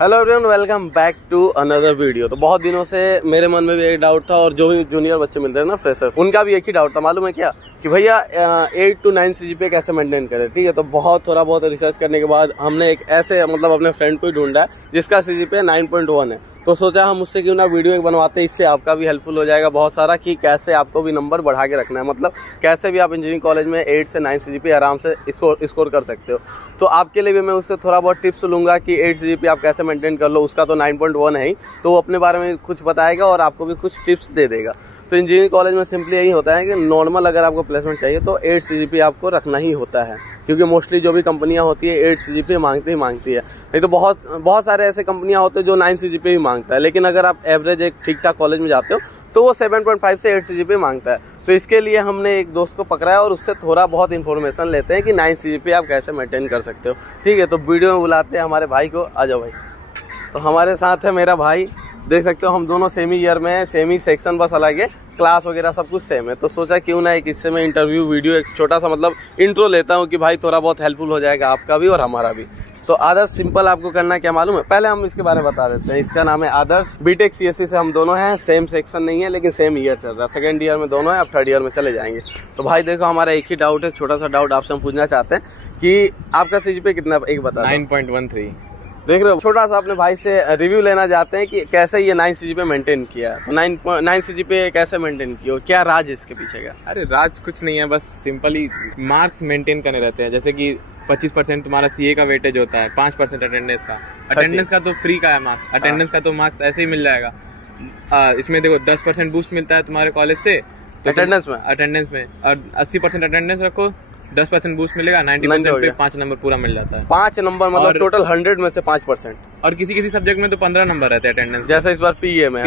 Hello everyone, welcome back to another video. तो बहुत दिनों से मेरे मन में भी एक डाउट था और जो भी जूनियर बच्चे मिलते हैं ना, फ्रेशर्स, उनका भी एक ही डाउट था। मालूम है क्या कि भैया 8 to 9 CGPA कैसे मेंटेन करें। ठीक है, तो थोड़ा बहुत रिसर्च करने के बाद हमने एक ऐसे अपने फ्रेंड को ही ढूंढा है जिसका CGPA 9.1 है। तो सोचा हम उससे क्यों ना वीडियो एक बनवाते हैं, इससे आपका भी हेल्पफुल हो जाएगा बहुत सारा कि कैसे आपको भी नंबर बढ़ा के रखना है। मतलब कैसे भी आप इंजीनियरिंग कॉलेज में 8 से 9 CGPA आराम से स्कोर कर सकते हो। तो आपके लिए भी मैं उससे थोड़ा बहुत टिप्स लूंगा कि 8 CGPA आप कैसे मेंटेन कर लो। उसका तो 9.1 है ही, तो वो अपने बारे में कुछ बताएगा और आपको भी कुछ टिप्स दे देगा। तो इंजीनियरिंग कॉलेज में सिंपली यही होता है कि नॉर्मल अगर आपको प्लेसमेंट चाहिए तो 8 CGPA आपको रखना ही होता है, क्योंकि मोस्टली जो भी कंपनियां होती है 8 CGPA मांगती है। नहीं तो बहुत सारे ऐसे कंपनियां होते हैं जो 9 CGPA ही मांगता है, लेकिन अगर आप एवरेज एक ठीक ठाक कॉलेज में जाते हो तो वो 7.5 से 8 CGPA मांगता है। तो इसके लिए हमने एक दोस्त को पकड़ा है और उससे थोड़ा बहुत इन्फॉर्मेशन लेते हैं कि 9 CGPA आप कैसे मेंटेन कर सकते हो। ठीक है, तो वीडियो में बुलाते हैं हमारे भाई को। आ जाओ भाई। तो हमारे साथ है मेरा भाई, देख सकते हो हम दोनों सेम ही ईयर में है, सेम ही सेक्शन, बस अलग है, क्लास वगैरह सब कुछ सेम है। तो सोचा क्यों ना एक इससे मैं इंटरव्यू वीडियो एक छोटा सा इंट्रो लेता हूँ कि भाई थोड़ा बहुत हेल्पफुल हो जाएगा आपका भी और हमारा भी। तो आदर्श, सिंपल आपको करना क्या मालूम है, पहले हम इसके बारे में बता देते हैं। इसका नाम है आदर्श, बीटेक CSE से हम दोनों हैं, सेम सेक्शन नहीं है लेकिन सेम ईयर चल रहा है। सेकंड ईयर में दोनों है, अब थर्ड ईयर में चले जाएंगे। तो भाई देखो, हमारा एक ही डाउट है, छोटा सा डाउट आपसे हम पूछना चाहते हैं कि आपका CGPA कितना, एक बता। 9.13। देख रहे हो, छोटा सा अपने भाई से रिव्यू लेना चाहते हैं कि कैसे ये 9 CGPA मेंटेन किया है। तो 9 CGPA कैसे मेंटेन किया, क्या राज इसके पीछे का? अरे राज कुछ नहीं है, बस सिंपली मार्क्स मेंटेन करने रहते हैं। जैसे कि 25% तुम्हारा CA का वेटेज होता है, 5% अटेंडेंस का तो फ्री का है मार्क्स, अटेंडेंस का तो मार्क्स ऐसे ही मिल जाएगा। इसमें देखो 10% बूस्ट मिलता है तुम्हारे कॉलेज से तो अटेंडेंस में, और 80% अटेंडेंस रखो, 10% बूस्ट मिलेगा, 90% पे 5 नंबर पूरा मिल जाता है। 5 नंबर मतलब टोटल 100 में से 5%। और किसी सब्जेक्ट में तो 15 नंबर रहते हैं अटेंडेंस। जैसे इस बार PA में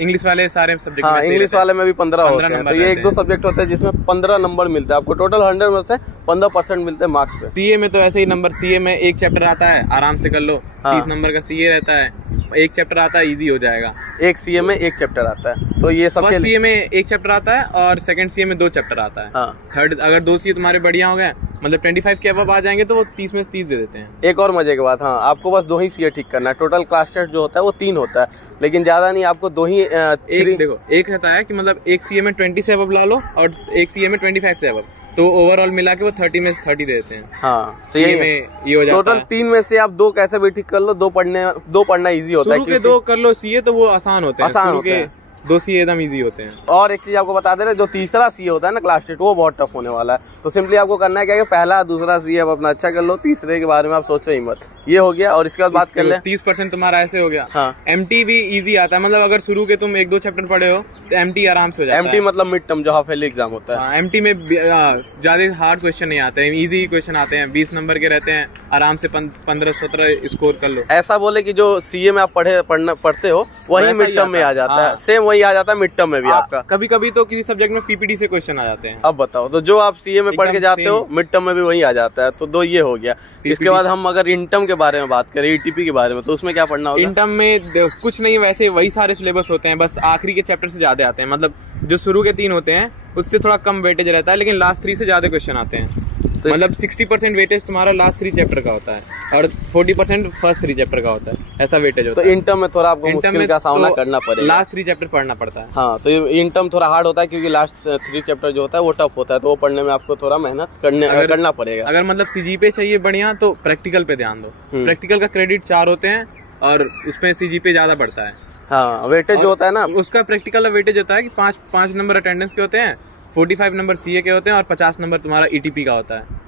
इंग्लिश वाले सारे सब्जेक्ट में, इंग्लिश वाले में भी 15 होते हैं। तो ये 1-2 सब्जेक्ट होते हैं जिसमें 15 नंबर मिलता है आपको, टोटल 100 में से 15% मिलते हैं मार्क्स पे। CA में तो ऐसे ही नंबर, CA में एक चैप्टर आता है, आराम से कर लो। 30 नंबर का CA रहता है, एक चैप्टर आता है, इजी हो जाएगा। एक CA में एक चैप्टर आता है, तो ये सब CA में एक चैप्टर आता है और सेकंड CA में 2 चैप्टर आता है। थर्ड अगर 2 CA तुम्हारे बढ़िया हो गए, मतलब 25 के अब आ जाएंगे तो वो 30 में से 30 दे देते हैं। एक और मजे की बात, हाँ, आपको बस 2 ही CA ठीक करना है। टोटल क्लास टेस्ट जो होता है वो 3 होता है, लेकिन ज्यादा नहीं, आपको 2 ही। देखो, एक रहता है कि मतलब एक CA में 20 से अब ला लो और एक CA में 25 से अब, तो ओवरऑल मिला के वो 30 में से 30 देते हैं। हाँ, तो CA में ये हो जाता है। टोटल 3 में से आप 2 कैसे भी ठीक कर लो, 2 पढ़ना इजी होता है। शुरू के 2 कर लो CA तो वो आसान होते हैं, 2 CA एकदम इजी होते हैं। और एक चीज आपको बता दे रहे, जो तीसरा CA होता है ना क्लास टेस्ट, वो बहुत टफ होने वाला है। तो सिंपली आपको करना है क्या कि पहला दूसरा CA आप अपना अच्छा कर लो, तीसरे के बारे में आप सोचो ही मत। ये हो गया। और इसके बाद बात कर ले, 30% तुम्हारा ऐसे हो गया। हाँ। MT भी इजी आता है, मतलब अगर शुरू के तुम 1-2 चैप्टर पढ़े हो तो MT आराम से हो जाता है। MT मतलब मिड टर्म, जो हाफ ईयरली एग्जाम होता है। MT में ज्यादा हार्ड क्वेश्चन नहीं आते हैं, इजी क्वेश्चन आते हैं, 20 नंबर के रहते हैं, आराम से 15-17 स्कोर कर लो। ऐसा बोले कि जो CA में आप पढ़ते हो वही मिड टर्म में आ जाता है, सेम वही आ जाता है मिड टर्म में भी आपका। कभी कभी तो किसी सब्जेक्ट में PPT से क्वेश्चन आ जाते हैं। अब बताओ, तो जो आप CA में पढ़ के जाते हो मिड टर्म में भी वही आ जाता है। तो 2 ये हो गया। इसके बाद हम अगर इंटर्म के बारे में बात करें, ETP के बारे में, तो उसमें क्या पढ़ना होगा? इंटर्म में कुछ नहीं, वैसे वही सारे सिलेबस होते हैं, बस आखिरी के चैप्टर से ज्यादा आते हैं। मतलब जो शुरू के 3 होते हैं उससे थोड़ा कम वेटेज रहता है, लेकिन लास्ट 3 से ज्यादा क्वेश्चन आते हैं। तो मतलब 60% वेटेज तुम्हारा लास्ट 3 चैप्टर का होता है और 40% फर्स्ट 3 चैप्टर का होता है, ऐसा वेटेज होता है। तो इंटर्म में थोड़ा आपको मुश्किल का सामना करना पड़ेगा, लास्ट 3 चैप्टर पढ़ना पड़ता है। हाँ, तो इंटर्म थोड़ा हार्ड होता है क्योंकि लास्ट 3 चैप्टर जो होता है वो टफ होता है, तो वो पढ़ने में आपको थोड़ा मेहनत करना पड़ेगा। अगर मतलब CGPA चाहिए बढ़िया तो प्रैक्टिकल पे ध्यान दो। प्रैक्टिकल का क्रेडिट 4 होते हैं और उसमें CGPA ज्यादा बढ़ता है। हाँ, वेटेज जो होता है ना, उसका प्रैक्टिकल का वेटेज होता है कि 5 नंबर अटेंडेंस के होते हैं, 45 नंबर CA के होते हैं और 50 नंबर तुम्हारा ETP का होता है।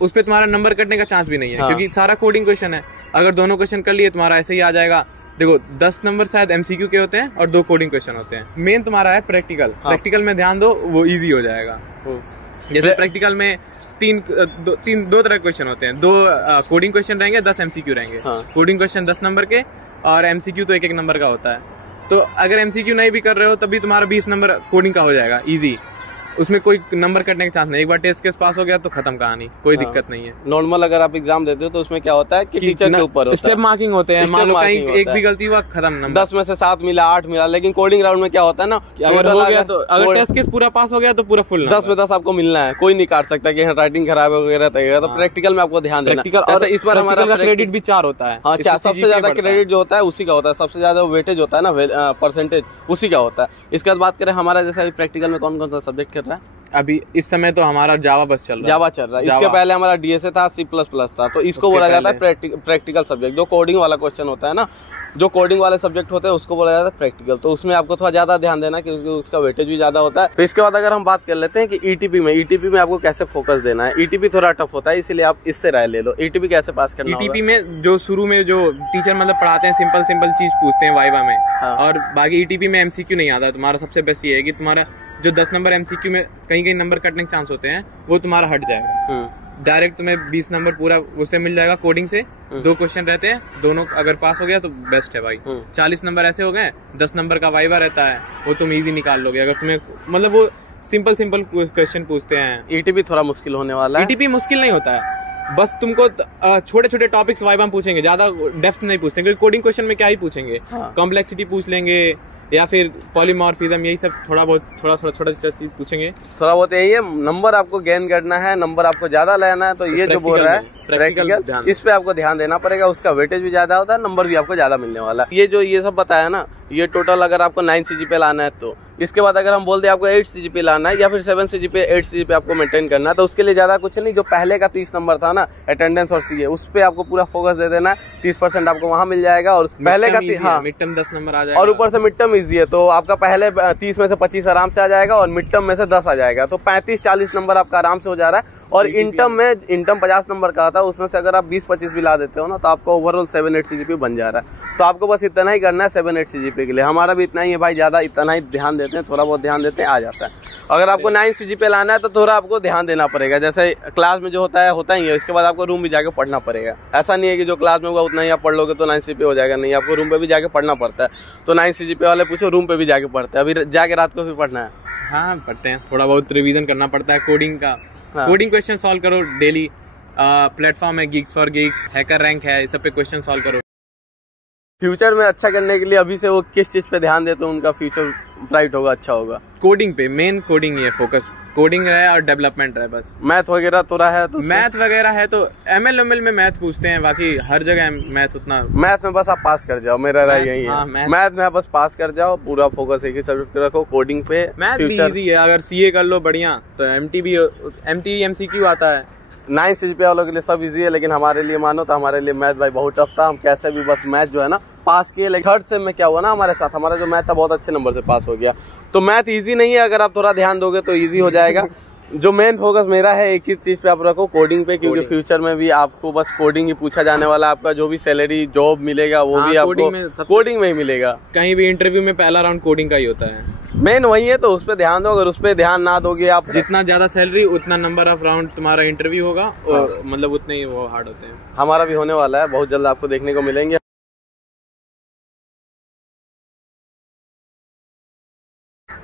उस पे तुम्हारा नंबर कटने का चांस भी नहीं है। हाँ। क्योंकि सारा कोडिंग क्वेश्चन है, अगर दोनों क्वेश्चन कर लिए तुम्हारा ऐसे ही आ जाएगा। देखो 10 नंबर शायद MCQ के होते हैं और 2 कोडिंग क्वेश्चन होते हैं। मेन तुम्हारा है प्रैक्टिकल। हाँ। प्रैक्टिकल में ध्यान दो, वो इजी हो जाएगा। जैसे प्रैक्टिकल में 2 तरह के क्वेश्चन होते हैं, 2 कोडिंग क्वेश्चन रहेंगे, 10 MCQ रहेंगे। हाँ। कोडिंग क्वेश्चन 10 नंबर के और MCQ तो 1-1 नंबर का होता है। तो अगर MCQ नहीं भी कर रहे हो तभी तुम्हारा 20 नंबर कोडिंग का हो जाएगा इजी। उसमें कोई नंबर कटने के चांस नहीं। एक बार टेस्ट केस पास हो गया तो खत्म कहानी, कोई दिक्कत नहीं है। नॉर्मल अगर आप एग्जाम देते हो तो उसमें क्या होता है कि टीचर के ऊपर स्टेप मार्किंग होते हैं, मान लो कहीं एक भी गलती हुआ खत्म नंबर, 10 में से 7 मिला 8 मिला। लेकिन कोडिंग राउंड में क्या होता है ना, अगर हो गया तो अगर टेस्ट केस पूरा पास हो गया तो पूरा फुल 10 में 10 आपको मिलना है, कोई नहीं काट सकता कि राइटिंग खराब है वगैरह। तो प्रैक्टिकल में आपको ध्यान देना। और इस बार हमारा क्रेडिट भी 4 होता है। हाँ, सबसे ज्यादा क्रेडिट जो होता है उसी का होता है, सबसे ज्यादा वेटेज होता है ना, परसेंटेज उसी का होता है। इसके बाद बात करें हमारा जैसे प्रैक्टिकल में कौन कौन सा सब्जेक्ट कर रहा है अभी इस समय, तो हमारा जावा बस चल रहा है। जावा चल रहा है। इसके पहले हमारा डीएसए था, C++ था। तो इसको बोला जाता है प्रैक्टिकल सब्जेक्ट। जो कोडिंग वाला क्वेश्चन होता है ना, जो कोडिंग वाले सब्जेक्ट होते हैं उसको बोला जाता है प्रैक्टिकल। तो उसमें आपको थोड़ा ज्यादा ध्यान देना क्योंकि उसका वेटेज भी ज्यादा होता है। तो इसके बाद अगर हम बात कर लेते हैं कि ईटीपी में आपको कैसे फोकस देना है। ईटीपी थोड़ा टफ होता है, इसीलिए आप इससे राय ले लो। ईटीपी कैसे पास करना है। ईटीपी में जो शुरू में जो टीचर मतलब पढ़ाते हैं, सिंपल चीज पूछते हैं वाइवा में। और बाकी ईटीपी में एमसीक्यू नहीं आता। तुम्हारा सबसे बेस्ट ये है कि तुम्हारा जो 10 नंबर एमसीक्यू में कहीं नंबर कटने के चांस होते हैं वो तुम्हारा हट जाएगा। डायरेक्ट तुम्हें 20 नंबर पूरा उससे मिल जाएगा। कोडिंग से 2 क्वेश्चन रहते हैं, दोनों अगर पास हो गया तो बेस्ट है भाई। 40 नंबर ऐसे हो गए, 10 नंबर का वाइवा रहता है, वो तुम इजी निकाल लोगे अगर तुम्हें मतलब वो सिंपल क्वेश्चन पूछते हैं। ईटीपी थोड़ा मुश्किल होने वाला है। ईटीपी मुश्किल नहीं होता है, बस तुमको छोटे छोटे टॉपिक्स वाइवा में पूछेंगे, ज्यादा डेप्थ नहीं पूछते क्योंकि कोडिंग क्वेश्चन में क्या ही पूछेंगे। कॉम्प्लेक्सिटी पूछ लेंगे या फिर पॉलीमॉर्फिज्म, यही सब थोड़ा छोटा चीज पूछेंगे। थोड़ा बहुत यही है, नंबर आपको गेन करना है, नंबर आपको ज्यादा लेना है। तो ये जो बोल रहा है प्रैक्टिकल, इस पे आपको ध्यान देना पड़ेगा। उसका वेटेज भी ज्यादा होता है, नंबर भी आपको ज्यादा मिलने वाला है। ये सब बताया ना, ये टोटल अगर आपको 9 CGPA लाना है तो इसके बाद अगर हम बोल दे आपको 8 CGPA लाना है या फिर 7 CGPA 8 CGPA आपको मेंटेन करना है, तो उसके लिए ज्यादा कुछ नहीं। जो पहले का 30 नंबर था ना अटेंडेंस और सीए, उस पे आपको पूरा फोकस दे देना है। 30% आपको वहां मिल जाएगा और पहले का मिड टर्म 10 नंबर आ जाएगा और ऊपर से मिड टर्म इजी है। तो आपका पहले 30 में से 25 आराम से आ जाएगा और मिड टर्म में से 10 आ जाएगा। तो 35-40 नंबर आपका आराम से हो जा रहा है। और इंटर्म 50 नंबर का था, उसमें से अगर आप 20-25 भी ला देते हो ना तो आपको ओवरऑल 7-8 CGPA बन जा रहा है। तो आपको बस इतना ही करना है 7-8 CGPA के लिए। हमारा भी इतना ही है भाई, ज्यादा इतना ही ध्यान देते हैं, थोड़ा बहुत ध्यान देते हैं, आ जाता है। अगर आपको 9 CGPA लाना है तो थोड़ा आपको ध्यान देना पड़ेगा। जैसे क्लास में जो होता ही है, इसके बाद आपको रूम भी जाके पढ़ना पड़ेगा। ऐसा नहीं है कि जो क्लास में होगा उतना ही आप पढ़ लोगे तो 9 CGPA हो जाएगा, नहीं, आपको रूम पे भी जाके पढ़ना पड़ता है। तो 9 CGPA वाले पूछो, रूम पे भी जाके पढ़ते हैं। अभी जाके रात को भी पढ़ना है। हाँ, पढ़ते हैं, थोड़ा बहुत रिवीजन करना पड़ता है कोडिंग का। कोडिंग क्वेश्चन सॉल्व करो डेली। प्लेटफॉर्म है Geeks for Geeks, hacker rank है, इस सब पे क्वेश्चन सॉल्व करो। फ्यूचर में अच्छा करने के लिए अभी से वो किस चीज पे ध्यान दे तो उनका फ्यूचर ब्राइट होगा, अच्छा होगा। कोडिंग पे, मेन कोडिंग ही है फोकस। कोडिंग रहे और डेवलपमेंट रहे बस। मैथ वगैरह तो रहा है तो मैथ वगैरह है तो ML में मैथ पूछते हैं, बाकी हर जगह मैथ उतना। मैथ में बस आप पास कर जाओ, मेरा राय यही है। मैथ में बस पास कर जाओ, पूरा फोकस एक ही सब्जेक्ट पे रखो। कोडिंग पे मैथ भी इजी है, अगर CA कर लो बढ़िया तो MT MCQ आता है। 9 CGPA वालों के लिए सब इजी है, लेकिन हमारे लिए मानो तो हमारे लिए मैथ भाई बहुत टफ था। हम कैसे भी बस मैथ जो है ना पास किए। लेकिन थर्ड सेम में क्या हुआ ना हमारे साथ, हमारा जो मैथ था बहुत अच्छे नंबर से पास हो गया। तो मैथ इजी नहीं है, अगर आप थोड़ा ध्यान दोगे तो इजी हो जाएगा। जो मेन फोकस मेरा है एक ही चीज पे आप रखो, कोडिंग पे, क्योंकि फ्यूचर में भी आपको बस कोडिंग ही पूछा जाने वाला। आपका जो भी सैलरी जॉब मिलेगा वो भी आपको कोडिंग में ही मिलेगा। कहीं भी इंटरव्यू में पहला राउंड कोडिंग का ही होता है, मेन वही है। तो उस पर ध्यान दो, अगर उस पर ध्यान ना दोगे आप, जितना ज्यादा सैलरी उतना नंबर ऑफ राउंड तुम्हारा इंटरव्यू होगा और मतलब उतने ही वो हार्ड होते हैं। हमारा भी होने वाला है, बहुत जल्द आपको देखने को मिलेंगे।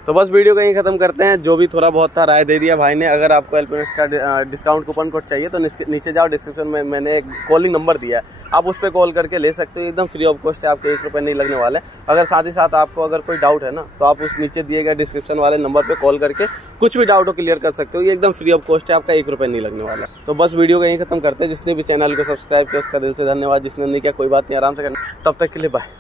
तो बस वीडियो कहीं खत्म करते हैं। जो भी थोड़ा बहुत था राय दे दिया भाई ने। अगर आपको एलपीएस का डिस्काउंट कूपन कोड चाहिए तो नीचे जाओ, डिस्क्रिप्शन में मैंने एक कॉलिंग नंबर दिया है, आप उस पर कॉल करके ले सकते हो। एकदम फ्री ऑफ कॉस्ट है, आपके 1 रुपये नहीं लगने वाले। अगर साथ ही साथ आपको अगर कोई डाउट है ना तो आप उस नीचे दिए गए डिस्क्रिप्शन वाले नंबर पर कॉल करके कुछ भी डाउट हो क्लियर कर सकते हो। ये एकदम फ्री ऑफ कॉस्ट है, आपका 1 रुपये नहीं लगने वाला। तो बस वीडियो कहीं खत्म करते हैं। जिसने भी चैनल को सब्सक्राइब किया उसका दिल से धन्यवाद, जिसने नहीं किया कोई बात नहीं, आराम से करना। तब तक के लिए बाय।